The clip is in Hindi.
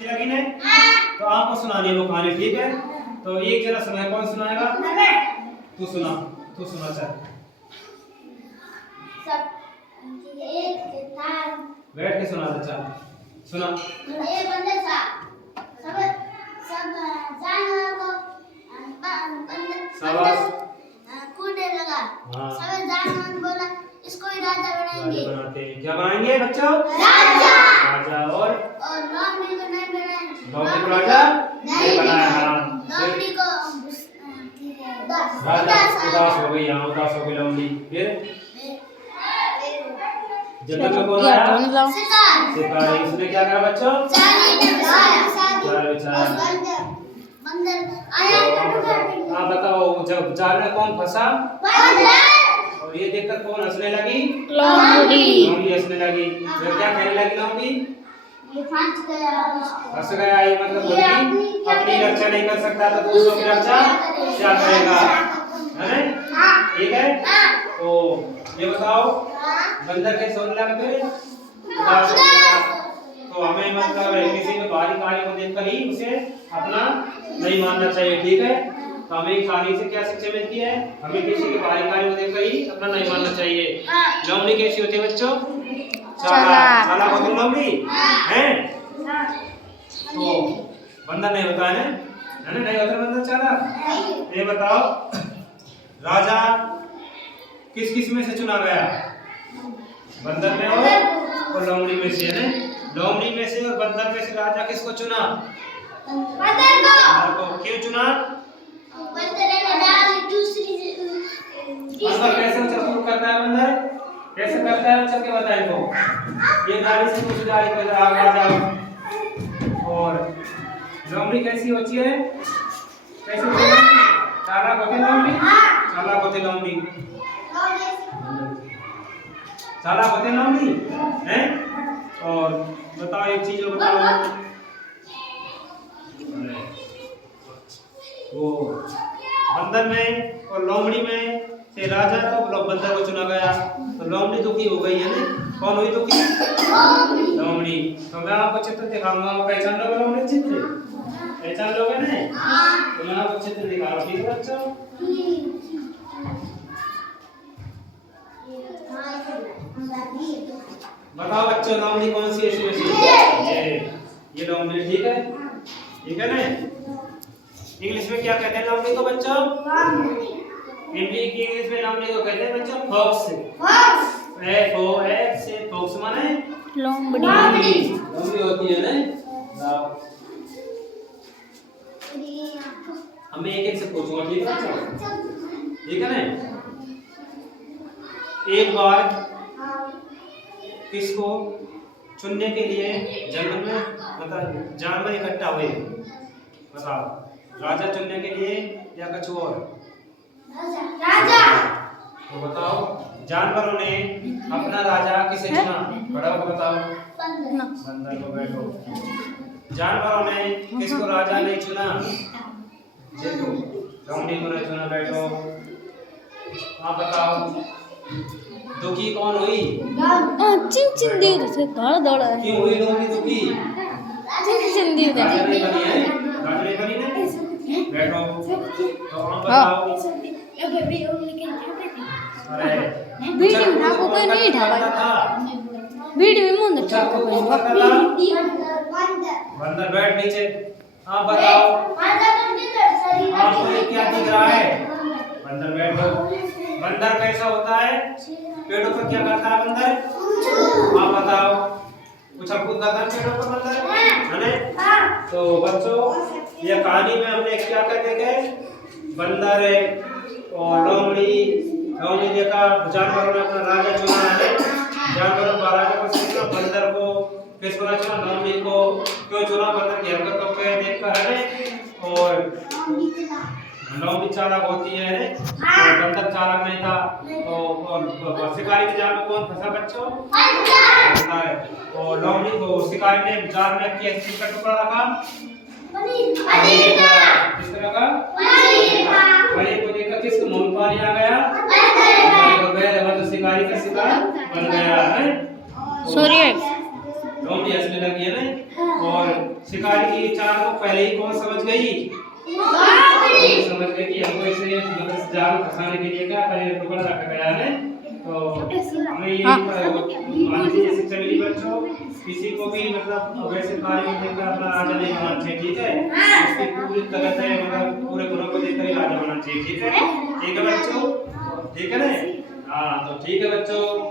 लगी ने तो आपको सुनानी है वो कहानी, ठीक है? तो एक जरा सुनाए, कौन सुनाएगा? तू सुना, तू सुना चल। बैठ के सुना दे, चल सुना। एक बंदर था, सब जानवर को कूदने लगा। सब जानवर बोला इसको ही राजा बनाएंगे। बनाते क्या बनाएंगे बच्चों? राजा। राजा। और लोमड़ी को नहीं बनाएंगे। लोमड़ी को राजा नहीं बनाया। लोमड़ी को उदास हो गई, हाँ उदास हो गई लोमड़ी। फिर जंगल में कौन आया? शिकारी। उसने क्या करा बच्चों? चाल बिछाया। बंदर आया। आप बताओ, जब जाल में कौन फंसा? बंदर। और ये देखकर कौन हंसने लगी? लोमड़ी। लोमड़ी हंसने लगी। फिर क्या कहने लगी लोमड़ी? ये फंस गया। फंस गया, ये मतलब अपनी रक्षा नहीं कर सकता तो दूसरों की रक्षा क्या करेगा? है ठीक है? तो ये बताओ बंदर कैसे होने लगा फिर? तो हमें मतलब किसी के बाहरी कार्य को देखकर ही उसे अपना नहीं मानना चाहिए, ठीक है? तो हमें कहानी से क्या शिक्षा मिलती है? हमें किसी के बाहरी कार्य को देखकर ही अपना नहीं मानना चाहिए। लोमड़ी कैसी होती है बच्चों? चालाक। चालाक होती है लोमड़ी, हैं? तो बंदर नहीं होता है ना? नहीं होता बंदर चालाक। ये बताओ राजा किस किस में से चुना गया? बंदर में और लोमड़ी में से, है ना? लोमड़ी में से और बंदर में से राजा किसको चुना? बंदर को। क्यों चुना? बंदर ने डाल दूसरी बंदर कैसे उछल करता है? बंदर कैसे करता है? चल के बता इनको। ये डाली से दूसरी डाली पे आ जाओ। और लोमड़ी कैसी होती है? कैसी होती है? चालाक होती है लोमड़ी। चालाक होती है लोमड़ी। चालाक होते हैं लोमड़ी, हैं? और बताओ एक चीज और बताओ, वो बंदर में और लोमड़ी में से राजा तो बंदर को चुना गया, तो लोमड़ी दुखी हो गई है ना? कौन हुई दुखी? लोमड़ी। तो मैं आपको चित्र दिखाऊंगा, आप पहचान लोगे लोमड़ी चित्र? पहचान लोगे ना? तो मैं आपको चित्र दिखा रहा हूँ, ठीक है बच्चों? बताओ बच्चों लोमड़ी कौन सी है? ये लोमड़ी, ठीक है? ठीक है ना? इंग्लिश में क्या कहते हैं लोमड़ी को बच्चों? इंग्लिश में लोमड़ी को कहते हैं बच्चों फॉक्स। F-O-X से फॉक्स माने लोमड़ी। लोमड़ी होती है ना? हमें एक एक से पूछूंगा, ठीक है बच्चों? ठीक है ना? एक बार किसको चुनने के लिए जंगल में मतलब जानवर इकट्ठा हुए, बताओ राजा चुनने के लिए या कुछ और? राजा। तो बताओ जानवरों ने अपना राजा किसे चुना? बड़ा को बताओ। बंदर को। बैठो। जानवरों ने किसको राजा नहीं चुना? देखो लोमड़ी को नहीं चुना। बैठो। आप बताओ दुखी कौन हुई? चिन दे से दौड़ दौड़ है। क्यों हुई लोमड़ी दुखी? चिन दे राजा नहीं बनी है? राजा नहीं बनी ना? बैठो। तो आप बताओ। अरे वीडियो में ढाको कोई नहीं ढाका। वीडियो में मुंह ढाको कोई। बंदर बैठ नीचे। आप बताओ आपको ये क्या दिख रहा है? बंदर बैठो। बंदर कैसा होता है? पेड़ों पर क्या करता है बंदर? आप बताओ। उछल कूद करता है पेड़ों पर बंदर, है ना? तो बच्चों ये कहानी में हमने क्या कर देखे? बंदर और लोमड़ी देखा जानवरों ने अपना राजा चुना है। जानवरों का राजा को चुना, बंदर को किसको ना चुना? लोमड़ी को। क्यों चुना? बंदर की हरकतों पे देखकर, है ना? और लोमड़ी चालाक होती है, तो बंदर चालाक नहीं था। तो और शिकारी के जाल में कौन फंसा बच्चों? बंदर। और लोमड़ी को शिकारी ने जाल में किस का टुकड़ा रखा? किस तरह का? पनीर को देखकर किसको मुंह में पानी आ गया? तो शिकारी का शिकार बन गया है। सॉरी लोमड़ी हंसने लगी है ना? और शिकारी की चाल को पहले ही कौन समझ गई? समझ गई कि हमको इसे मतलब जाल फंसाने के लिए क्या पहले टुकड़ा रखा गया है। तो हमें ये शिक्षा मिली बच्चों, किसी को भी मतलब वैसे कार्य में देखकर अपना राजा नहीं होना चाहिए, ठीक है? इसकी पूरी गलत है, मतलब पूरे गुणों को देखकर ही राजा होना चाहिए, ठीक है? ठीक है बच्चों, ठीक है ना? हाँ तो ठीक है बच्चों।